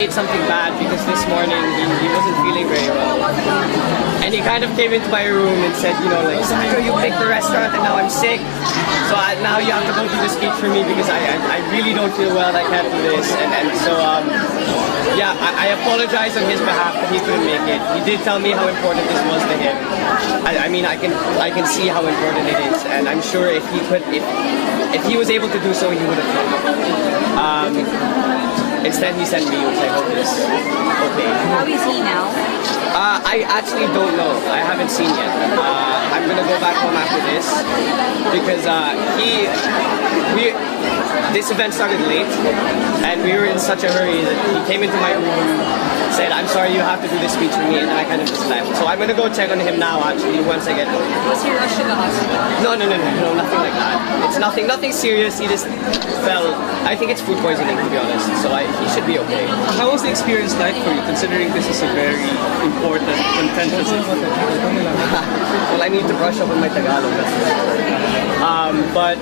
Ate something bad because this morning he wasn't feeling very well. And he kind of came into my room and said, you know, like, Sandro, you picked the restaurant and now I'm sick. So now you have to go do the speech for me because I really don't feel well, I can't do this. And so, yeah, I apologize on his behalf that he couldn't make it. He did tell me how important this was to him. I mean, I can see how important it is. And I'm sure if he was able to do so, he would have done it. Instead, he sent me, which I hope is okay. How is he now? I actually don't know. I haven't seen yet. I'm gonna go back home after this because this event started late, and we were in such a hurry that he came into my room, said, "I'm sorry, you have to do this speech for me," and then I kind of just left. So I'm gonna go check on him now. Actually, once I get home. Was he rushed to the hospital? No, nothing like that. It's nothing serious. He just fell. I think it's food poisoning, to be honest. So he should be okay. How was the experience like for you, considering this is a very important, contentious Well, I need to brush up on my Tagalog. But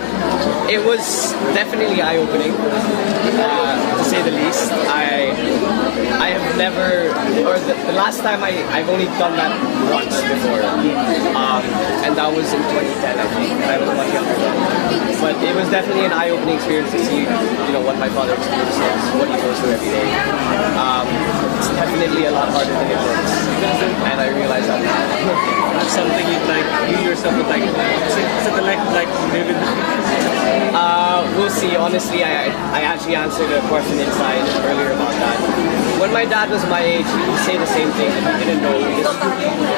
it was definitely eye-opening, to say the least. I have never, or the last time I've only done that once before, and that was in 2010, I think. I was much younger then. But it was definitely an eye-opening experience to see, you know, what my father experiences, what he goes through every day. It's definitely a lot harder than it looks, and I realize that now. That's something you yourself would like to do. Is it a life like to live in the future? We'll see. Honestly, I actually answered a question inside earlier about that. When my dad was my age, he'd say the same thing, that he didn't know.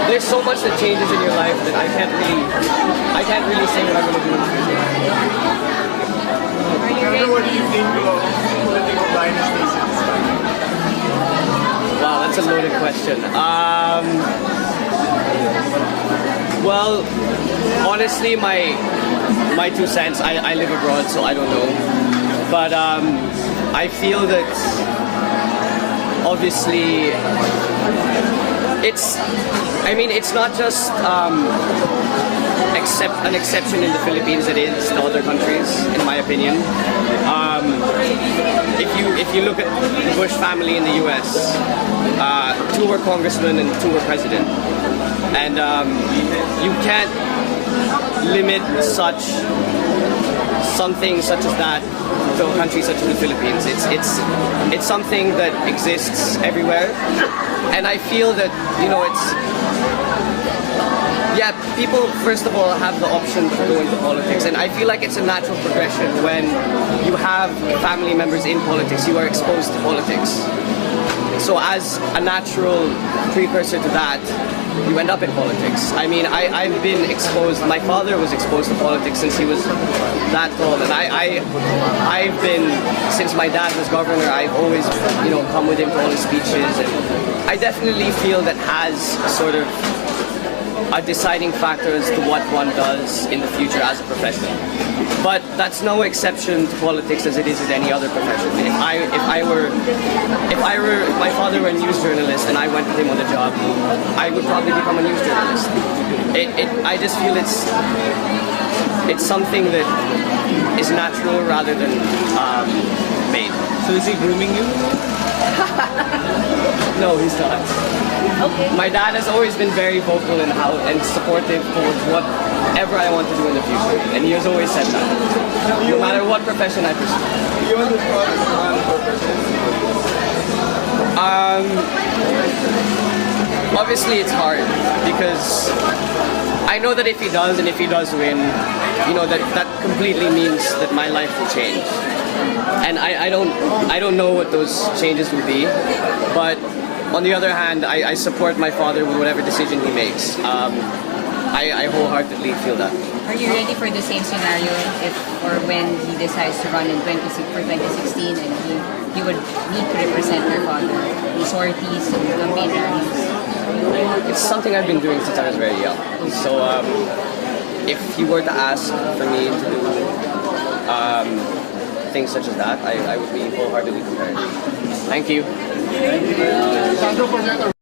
There's so much that changes in your life that I can't really say what I'm going to do in the future. What do you think of political dynasties in this country? Wow, that's a loaded question. Well, honestly, my 2 cents, I live abroad, so I don't know. But I feel that obviously it's not just an exception in the Philippines, it is to other countries, in my opinion. If you look at the Bush family in the US, 2 were congressmen and 2 were president. And you can't limit something such as that to a country such as the Philippines. It's something that exists everywhere, and I feel that, you know, people first of all have the option to go into politics, and I feel like it's a natural progression when you have family members in politics, you are exposed to politics. So as a natural precursor to that, you end up in politics. I mean, I've been exposed, my father was exposed to politics since he was that tall, and I've been, since my dad was governor, I've always, you know, come with him to all his speeches, and I definitely feel that has sort of a deciding factor as to what one does in the future as a profession. But that's no exception to politics as it is in any other profession. If my father were a news journalist and I went with him on the job, I would probably become a news journalist. I just feel it's something that is natural rather than made. So is he grooming you? No, he's not. Okay. My dad has always been very vocal and supportive towards whatever I want to do in the future, and he has always said that, no matter what profession I pursue. You want to run for president? Obviously it's hard because I know that if he does, and if he does win, you know, that completely means that my life will change. And I don't know what those changes will be, but on the other hand, I support my father with whatever decision he makes. I wholeheartedly feel that. Are you ready for the same scenario if or when he decides to run in 2016 and he would need to represent your father in sorties and campaign rallies? It's something I've been doing since I was very young. So if he were to ask for me to do things such as that, I would be wholeheartedly prepared. Thank you. Sandro,